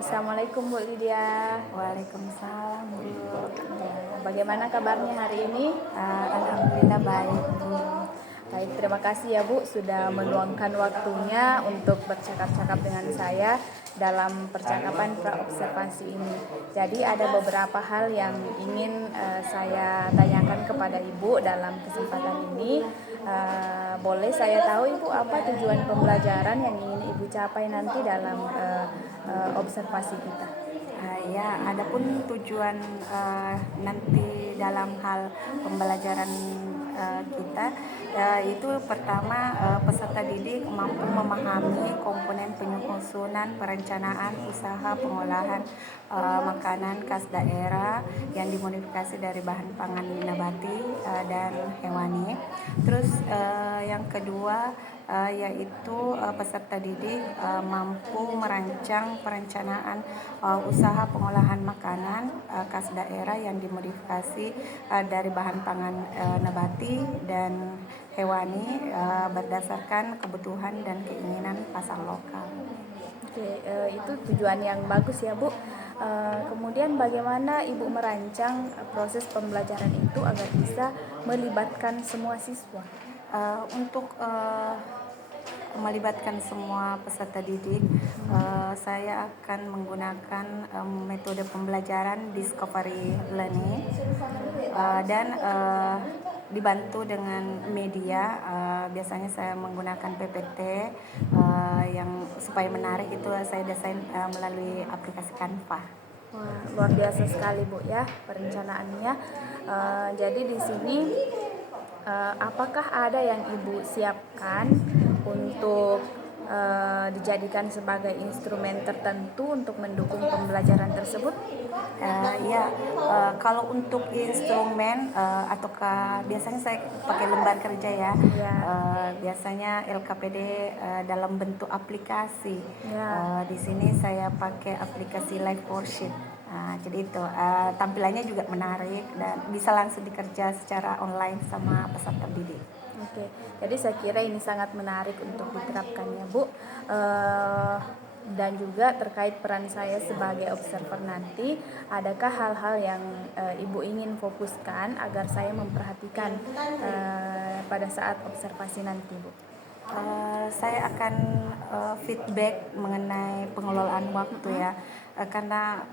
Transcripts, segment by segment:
Assalamualaikum Bu Lydia. Waalaikumsalam, Bu. Bagaimana kabarnya hari ini? Alhamdulillah baik, Bu. Baik, terima kasih ya Bu sudah meluangkan waktunya untuk bercakap-cakap dengan saya dalam percakapan praobservasi ini. Jadi ada beberapa hal yang ingin saya tanyakan kepada Ibu dalam kesempatan ini. Boleh saya tahu Ibu apa tujuan pembelajaran yang ingin Ibu capai nanti dalam observasi kita? Ya, adapun tujuan nanti dalam hal pembelajaran kita itu pertama peserta didik mampu memahami komponen penyusunan perencanaan usaha pengolahan makanan khas daerah yang dimodifikasi dari bahan pangan nabati dan hewani. Terus yang kedua yaitu peserta didik mampu merancang perencanaan usaha pengolahan makanan khas daerah yang dimodifikasi dari bahan pangan nabati dan hewani berdasarkan kebutuhan dan keinginan pasar lokal. Oke, itu tujuan yang bagus ya Bu. Kemudian bagaimana Ibu merancang proses pembelajaran itu agar bisa melibatkan semua siswa? Untuk melibatkan semua peserta didik, saya akan menggunakan metode pembelajaran discovery learning dan dibantu dengan media. Biasanya saya menggunakan PPT yang supaya menarik itu saya desain melalui aplikasi Canva. Wah, luar biasa sekali Bu ya perencanaannya. Jadi di sini apakah ada yang Ibu siapkan untuk dijadikan sebagai instrumen tertentu untuk mendukung pembelajaran tersebut? Kalau untuk instrumen ataukah biasanya saya pakai lembar kerja ya. Biasanya LKPD dalam bentuk aplikasi. Di sini saya pakai aplikasi Live Worksheet. Jadi itu tampilannya juga menarik dan bisa langsung dikerja secara online sama peserta didik. Oke, jadi saya kira ini sangat menarik untuk diterapkannya Bu. Dan juga terkait peran saya sebagai observer nanti, adakah hal-hal yang Ibu ingin fokuskan agar saya memperhatikan pada saat observasi nanti Bu? Saya akan feedback mengenai pengelolaan waktu ya, karena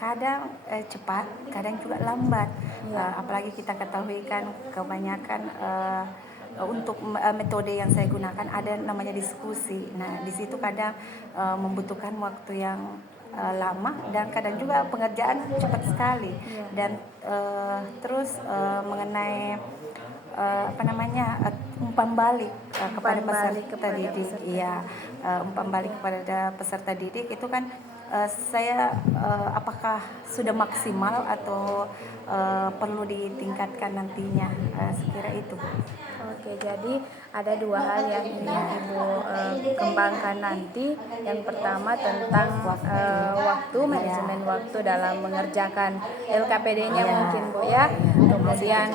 kadang cepat, kadang juga lambat. Apalagi kita ketahui kan kebanyakan untuk metode yang saya gunakan ada namanya diskusi. Nah, di situ kadang membutuhkan waktu yang lama dan kadang juga pengerjaan cepat sekali. Dan terus mengenai umpan balik kepada peserta didik. Umpan balik kepada peserta didik itu kan saya apakah sudah maksimal atau perlu ditingkatkan nantinya, sekira itu. Oke, jadi ada dua hal yang ingin Ibu kembangkan nanti. Yang pertama tentang waktu, manajemen waktu dalam mengerjakan LKPD-nya mungkin Bu ya. Kemudian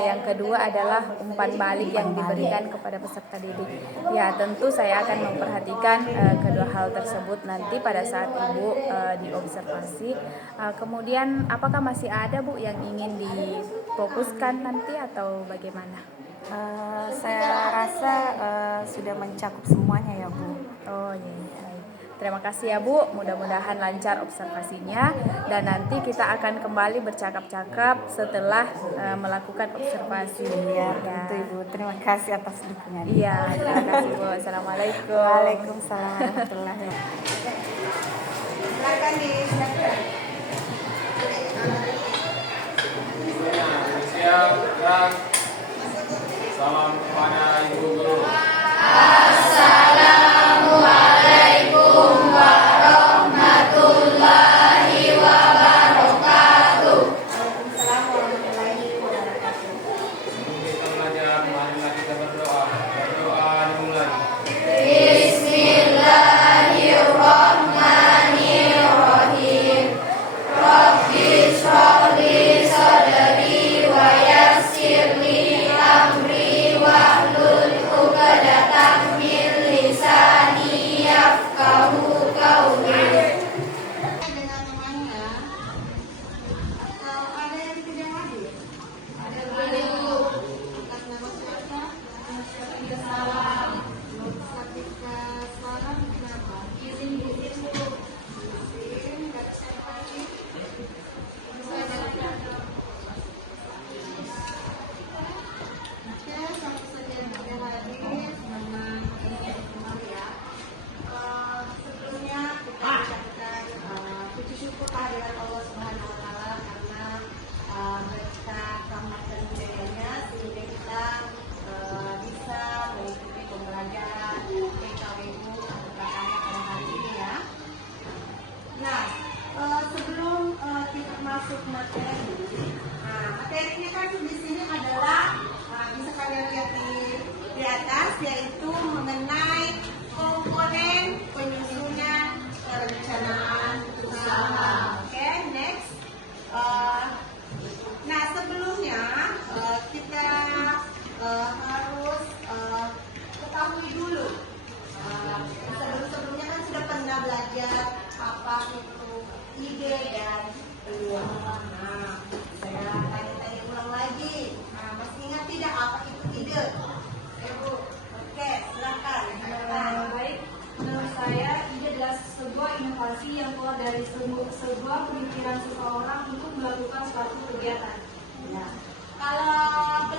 yang kedua adalah umpan balik yang diberikan kepada peserta didik. Ya, tentu saya akan memperhatikan kedua hal tersebut nanti pada saat Ibu diobservasi. Kemudian apakah masih ada Bu yang ingin difokuskan nanti atau bagaimana? Saya rasa sudah mencakup semuanya ya Bu. Oh iya. Terima kasih ya Bu, mudah-mudahan lancar observasinya dan nanti kita akan kembali bercakap-cakap setelah melakukan observasi. Tentu Ibu, terima kasih atas dukungannya. Iya, terima kasih Bu. Assalamualaikum. Waalaikumsalam warahmatullahi wabarakatuh. Silakan disiapkan. Salam kepada Ibu Guru. Assalamualaikum warahmatullahi wabarakatuh. Sebelum kita belajar, marilah kita berdoa. Berdoa dimulai. Bismillahirrahmanirrahim. Rabbi shrah li sadri wa yassir li amri wahlul 'uqdatam sebuah pemikiran seseorang untuk melakukan suatu kegiatan. Ya. Kalau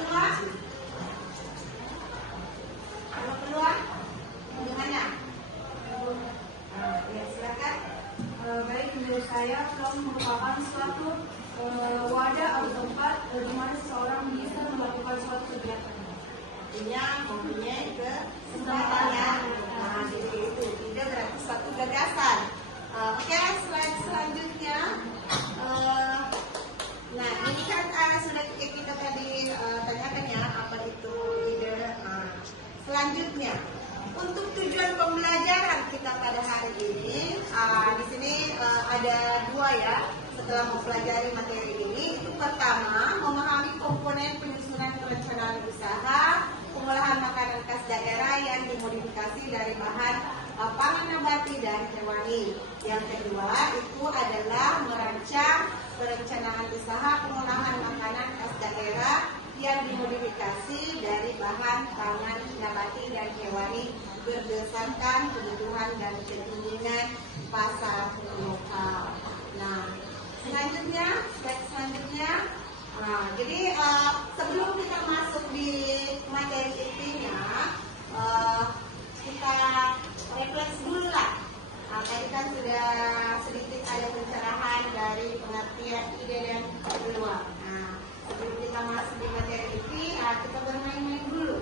peluang, bagaimana? Ya, silakan. Baik, menurut saya peluang merupakan suatu wadah atau tempat di mana seseorang bisa melakukan suatu kegiatan. Artinya mempunyai kesempatan ya. Nah, jadi itu tidak berarti suatu gagasan. Oke, slide selanjutnya. Nah, ini kan sudah kita tadi tanyakan ya, apa itu ide. Selanjutnya, untuk tujuan pembelajaran kita pada hari ini, di sini ada dua ya. Setelah mempelajari materi ini, itu pertama memahami komponen penyusunan perencanaan usaha, pengolahan makanan khas daerah yang dimodifikasi dari bahan pangan nabati dan hewani. Yang kedua itu adalah merancang perencanaan usaha pengolahan makanan khas daerah yang dimodifikasi dari bahan pangan nabati dan hewani berdasarkan kebutuhan dan keinginan pasar lokal. Nah, selanjutnya, slide selanjutnya. Nah, jadi sebelum kita masuk di materi intinya, kita refleks dulu lah. Nah, tadi kan sudah sedikit ada pencerahan dari pengertian ide dan peluang. Nah, sebelum kita masuk di materi inti, kita bermain-main dulu.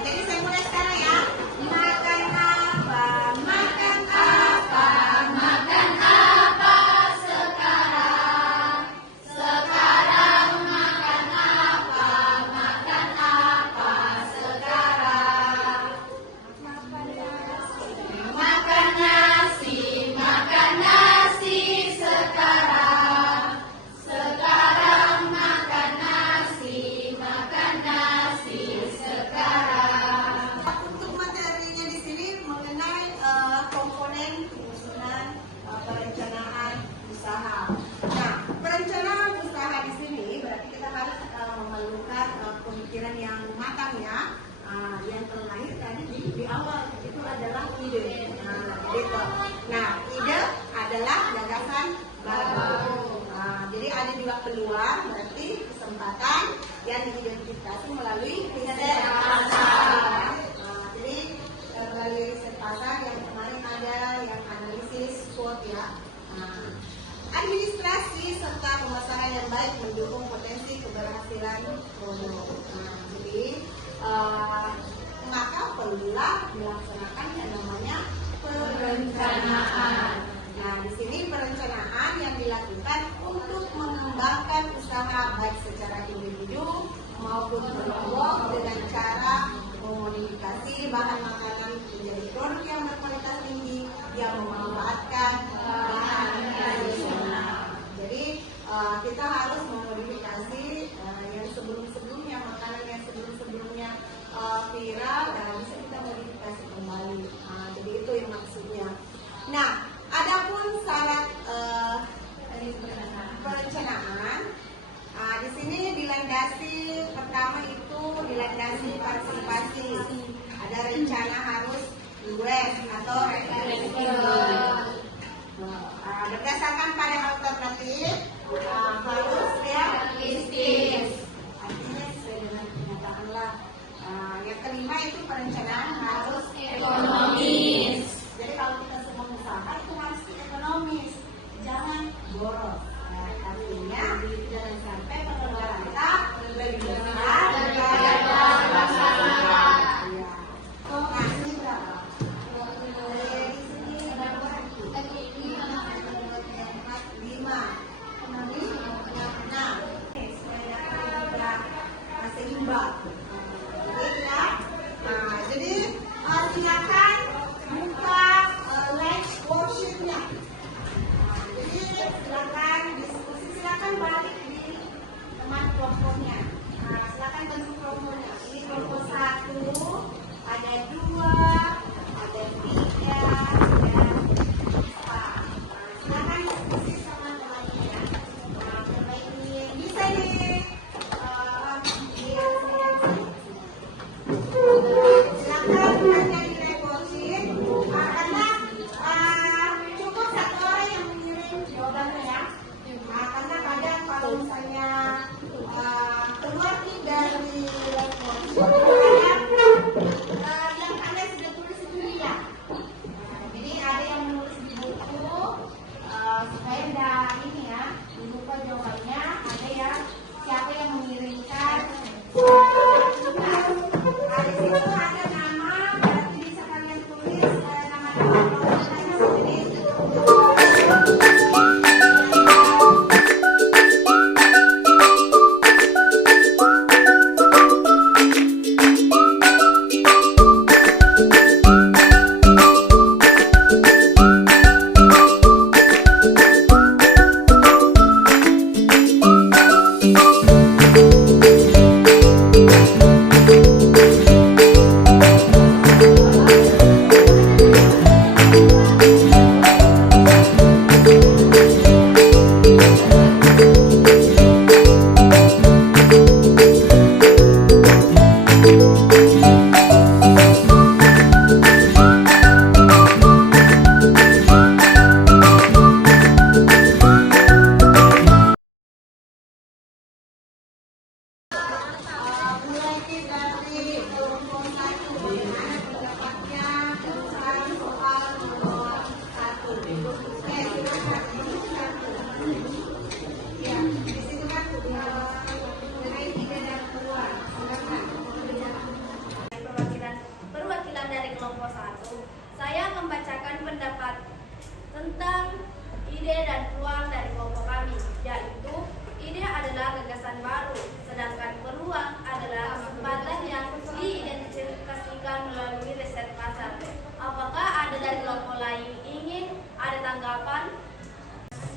Jadi saya mulai sekarang ya. Makan apa? Makan apa? Makan apa sekarang? Sekarang makan apa? Makan apa sekarang? Makan nasi sekarang. Sekarang makan nasi sekarang. Untuk materinya di sini mengenai komponen penyusunan perencanaan usaha. Nah, perencanaan usaha di sini berarti kita harus memerlukan pemikiran yang matang ya. Yang terlahir tadi di awal itu adalah ide. Gitu. Nah, ide adalah gagasan baru. Jadi ada juga peluang, berarti kesempatan yang diidentifikasi melalui riset pasar. Jadi melalui riset pasar yang kemarin ada yang analisis SWOT ya. Administrasi serta pemasaran yang baik mendukung potensi keberhasilan produk. Jadi maka perlulah melaksanakan yang namanya perencanaan. Nah, di sini perencanaan yang dilakukan untuk mengembangkan usaha baik secara individu maupun kelompok dengan cara memodifikasi bahan makanan menjadi produk yang berkualitas tinggi yang memanfaatkan bahan tradisional. Jadi kita harus memodifikasi yang sebelum-sebelumnya, makanan yang sebelum-sebelumnya viral dan bisa kita modifikasi kembali. Jadi itu yang maksudnya. Nah, adapun syarat perencanaan, di sini dilandasi pertama itu dilandasi partisipasi. Ada rencana harus request atau referensi. Berdasarkan pada alternatif harus realistis. Artinya sesuai dengan kenyataan lah. Yang kelima itu perencanaan harus ekonomis. Jadi kalau kita sedang usaha itu harus ekonomis, jangan boros. Artinya jangan sampai pengeluaran kita lebih besar daripada pemasukan. Nah, ini berapa? Dari sini berapa? 5. Nah, supaya kita seimbang. Jadi Perwakilan dari kelompok 1, saya membacakan pendapat tentang ide dan peluang dari kelompok kami, yaitu ide adalah gagasan baru, sedangkan peluang adalah kesempatan yang diidentifikasikan melalui riset pasar. Apakah ada dari kelompok lain ingin ada tanggapan?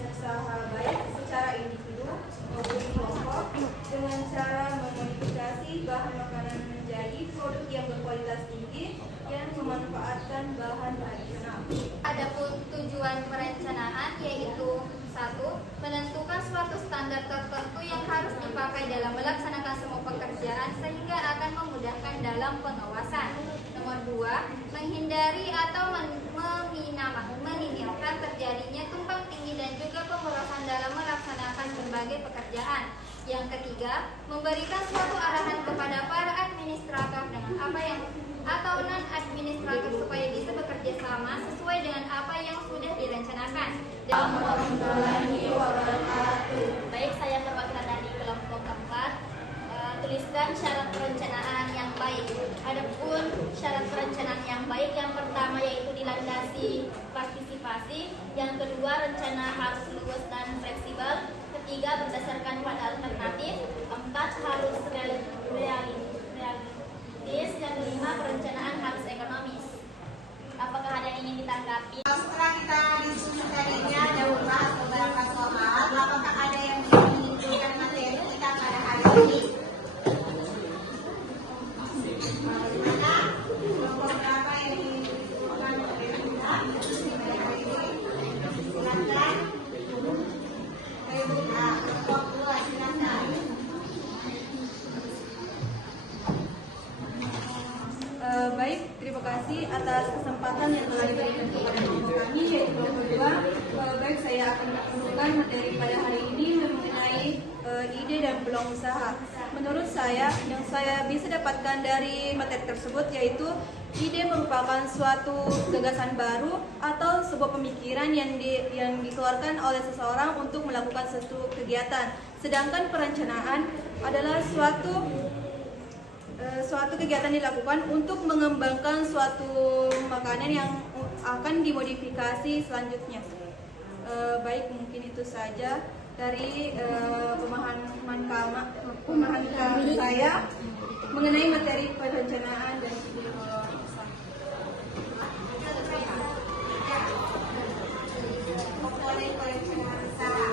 Usaha baik secara individu maupun kelompok dengan cara memodifikasi bahan makanan menjadi produk yang berkualitas tinggi yang memanfaatkan bahan tradisional. Adapun tujuan perencanaan yaitu 1. Menentukan suatu standar tertentu yang harus dipakai dalam melaksanakan semua pekerjaan sehingga akan memudahkan dalam pengawasan. Nomor 2. Menghindari atau meminimalkan terjadinya tumpang tinggi dan juga pemborosan dalam melaksanakan berbagai pekerjaan. Yang ketiga, memberikan suatu arahan kepada para administrator dengan apa yang atau non-administrator supaya bisa bekerja sama sesuai dengan apa yang sudah direncanakan. Baik, saya perwakilan dari kelompok 4. Tuliskan syarat perencanaan yang baik. Adapun syarat perencanaan yang baik, yang pertama yaitu dilandasi partisipasi, yang kedua rencana harus luas dan fleksibel, ketiga berdasarkan pada alternatif, 4 harus realistis, dan 5 perencanaan harus ekonomis. Apakah ada yang ingin ditanggapi? Setelah kita diskusi tadinya dan membahas beberapa soal, apakah ada yang ingin menunjukkan materi kita pada hari ini? Bagaimana? Kelompok berapa yang menunjukkan materi kita pada hari ini? Silakan. Kelompok 2, silakan. Baik, terima kasih atas kesempatan yang telah diberikan kepada kelompok kami yaitu kelompok 2. Baik, saya akan menunjukkan materi pada hari ini mengenai ide dan peluang usaha. Menurut saya, yang saya bisa dapatkan dari materi tersebut yaitu ide merupakan suatu gagasan baru atau sebuah pemikiran yang dikeluarkan oleh seseorang untuk melakukan suatu kegiatan. Sedangkan perencanaan adalah suatu kegiatan dilakukan untuk mengembangkan suatu makanan yang akan dimodifikasi selanjutnya. Baik, mungkin itu saja dari pemahaman saya mengenai materi perencanaan dan ide usaha. Komponen perencanaan usaha.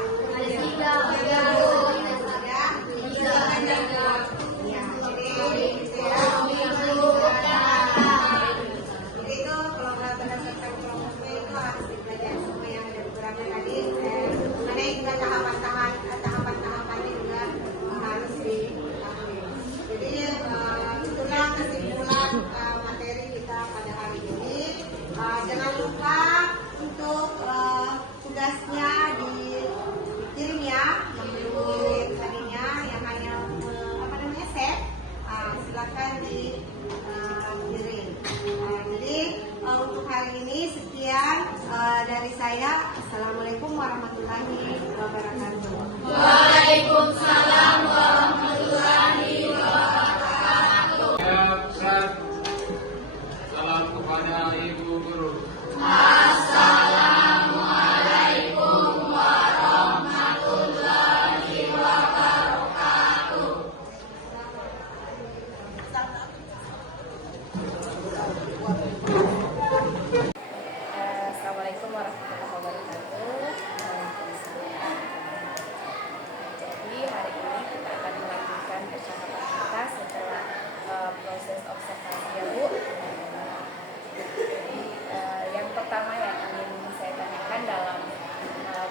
Tahapan-tahapannya juga harus diketahui. Jadi itulah kesimpulan materi kita pada hari ini. Jangan lupa untuk tugasnya dikirim ya, yang belum tadinya yang hanya set, silakan dikirim. Jadi untuk hari ini sekian dari saya. Assalamualaikum warahmatullahi wabarakatuh. Waalaikumsalam warahmatullahi wabarakatuh. Salam kepada Ibu Guru. Assalamualaikum warahmatullahi wabarakatuh. Jadi hari ini kita akan melanjutkan percakapan kita setelah proses observasi ya Bu. Jadi yang pertama yang ingin saya tanyakan dalam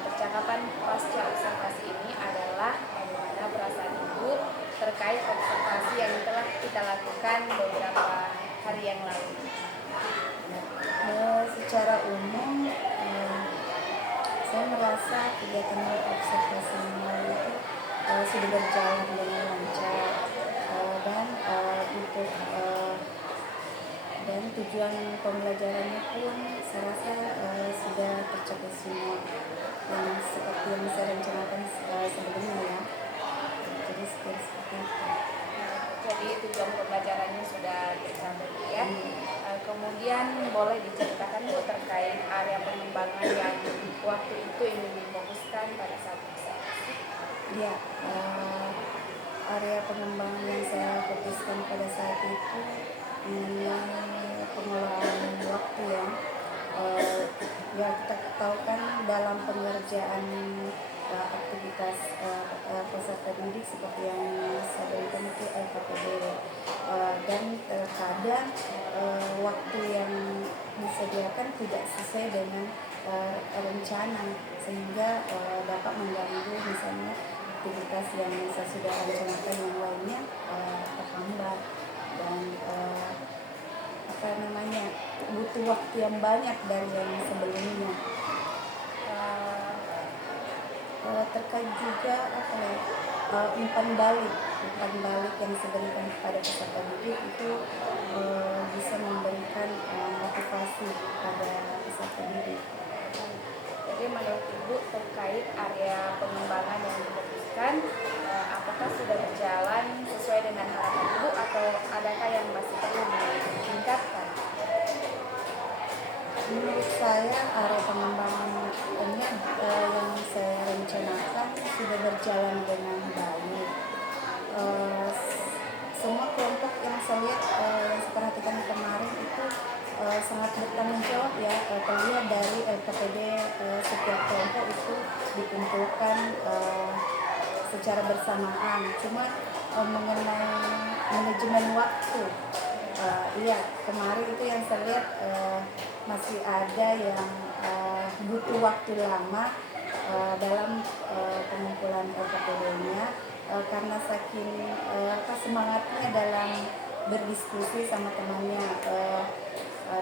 percakapan pasca observasi ini adalah bagaimana perasaan Ibu terkait observasi yang telah kita lakukan beberapa hari yang lalu. Secara umum saya merasa kegiatan observasi mingguan itu sudah berjalan dengan lancar dan tujuan pembelajarannya pun saya rasa sudah tercapai semua yang seperti yang saya rencanakan sebelumnya ya. Jadi seperti itu. Jadi tujuan pembelajarannya sudah tercapai ya. Kemudian boleh diceritakan Bu terkait area pengembangan yang waktu itu ingin difokuskan pada saat observasi. Ya, area pengembangan yang saya fokuskan pada saat itu mengenai pengelolaan waktu ya. Ya kita tahu kan dalam pengerjaan aktivitas peserta didik seperti yang saya berikan itu LKPD dan kadang waktu yang disediakan tidak sesuai dengan rencana sehingga dapat mengganggu misalnya aktivitas yang saya sudah rencanakan yang lainnya terhambat dan butuh waktu yang banyak dari yang sebelumnya. Terkait juga umpan balik yang diberikan kepada peserta didik itu bisa memberikan motivasi pada peserta didik. Jadi menurut Ibu terkait area pengembangan yang difokuskan, apakah sudah berjalan sesuai dengan harapan Ibu atau adakah yang masih perlu ditingkatkan? Menurut saya area pengembangannya yang saya rencanakan sudah berjalan dengan baik. Semua kelompok yang saya lihat yang saya perhatikan kemarin itu sangat bertanggung jawab ya, terlihat dari LKPD setiap kelompok itu dikumpulkan secara bersamaan. Cuma mengenai manajemen waktu, iya kemarin itu yang saya lihat masih ada yang butuh waktu lama dalam pengumpulan LKPD-nya karena saking semangatnya dalam berdiskusi sama temannya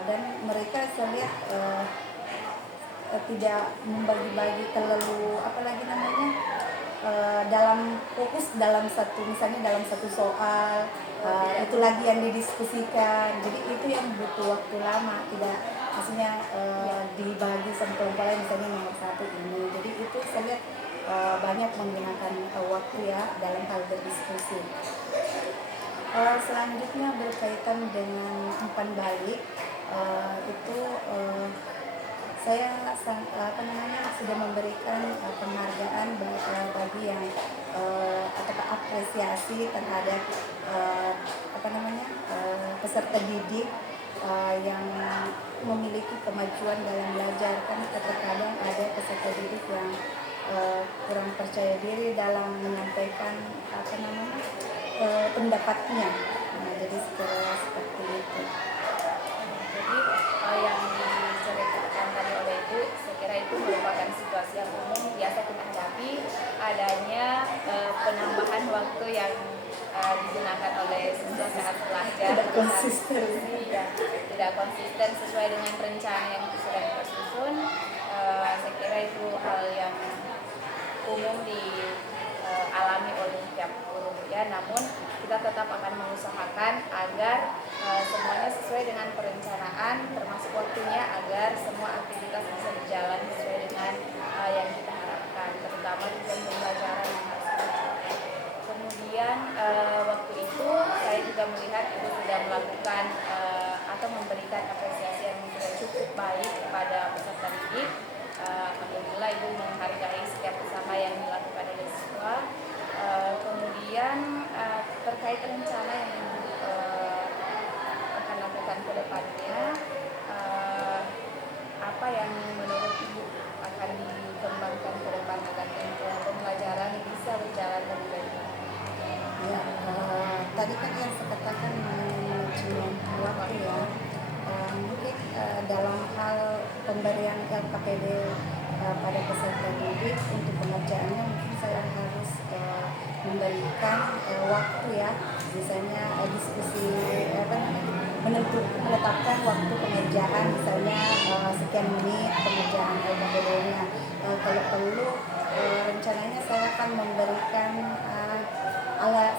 dan mereka saya lihat tidak membagi-bagi terlalu dalam fokus dalam satu soal itu lagi yang didiskusikan, jadi itu yang butuh waktu lama, tidak maksudnya dibagi sama kelompok lain misalnya nomor 1 ini, jadi itu saya lihat banyak menggunakan waktu ya dalam hal berdiskusi. Selanjutnya berkaitan dengan umpan balik itu saya sudah memberikan penghargaan bagi yang atau apresiasi terhadap peserta didik yang memiliki kemajuan dalam belajar. Kan terkadang ada peserta didik yang kurang percaya diri dalam menyampaikan pendapatnya. Jadi seperti itu. Jadi yang diceritakan tadi oleh Ibu, saya kira itu merupakan situasi yang umum biasa kita hadapi, adanya penambahan waktu yang digunakan oleh siswa saat belajar tidak konsisten sesuai dengan rencana yang sudah disusun. Saya kira itu hal yang umum dialami oleh setiap guru ya, namun kita tetap akan mengusahakan agar semuanya sesuai dengan perencanaan, termasuk waktunya, agar semua aktivitas bisa berjalan sesuai dengan yang kita harapkan, terutama tujuan pembelajaran yang harus dicapai. Kemudian waktu itu saya juga melihat Ibu sudah melakukan atau memberikan apresiasi yang sudah cukup dalam hal pemberian LKPD pada peserta didik untuk pengerjaannya mungkin saya harus memberikan waktu ya, misalnya diskusi menetapkan waktu pengerjaan, misalnya sekian menit pengerjaan LKPD-nya. Kalau perlu rencananya saya akan memberikan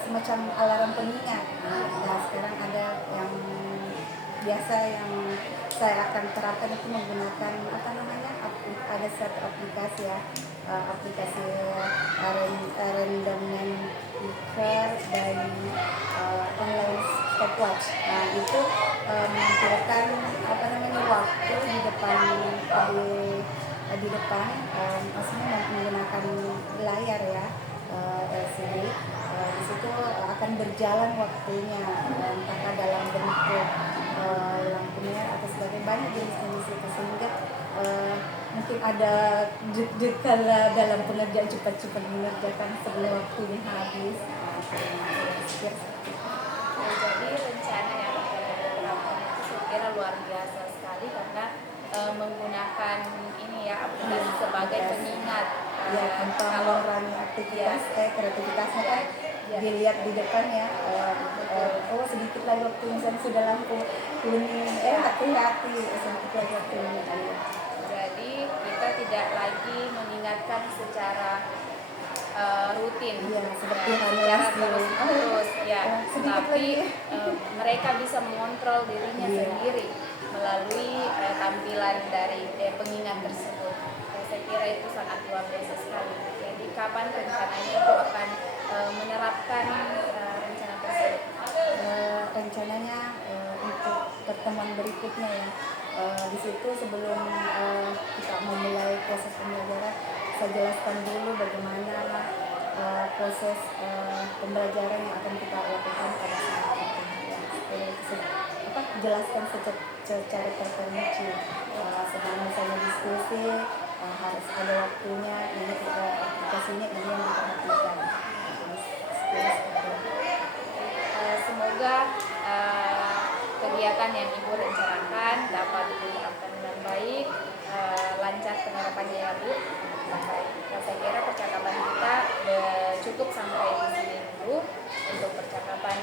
semacam alarm pengingat. Nah, sekarang ada yang biasa yang saya akan terapkan itu menggunakan ada satu aplikasi ya, aplikasi random picker dari online stopwatch. Nah, itu menampilkan waktu di depan maksudnya menggunakan layar ya, LCD. Di situ akan berjalan waktunya, entah dalam bentuk lampu merah atau sebagainya, banyak jenis-jenis itu, sehingga mungkin ada kalau dalam pengerjaan cepat-cepat mengerjakan sebelum waktunya habis. Jadi rencana yang diterapkan itu saya kira luar biasa sekali, karena menggunakan ini ya aplikasi sebagai pengingat Untuk mengurangi aktivitas kreativitasnya kan dilihat di depan ya, sedikit lagi waktu misalnya sudah lampu kuning, hati-hati sedikit lagi waktunya. Jadi kita tidak lagi mengingatkan secara rutin, seperti secara terus-menerus ya, tapi mereka bisa mengontrol dirinya sendiri melalui tampilan dari pengingat tersebut. Saya kira itu sangat luar biasa sekali. Jadi kapan rencananya itu akan menerapkan rencana tersebut? Rencananya untuk pertemuan berikutnya ya. Di situ sebelum kita memulai proses pembelajaran, saya jelaskan dulu bagaimana proses pembelajaran yang akan kita lakukan pada saat itu. Jelaskan secara terperinci. Sebelum misalnya diskusi harus ada waktunya, ini aplikasinya ini yang diperhatikan. Semoga kegiatan yang Ibu rencanakan dapat diterapkan dengan baik, lancar penerapannya ya Bu. Saya kira percakapan kita cukup sampai di sini dulu untuk percakapan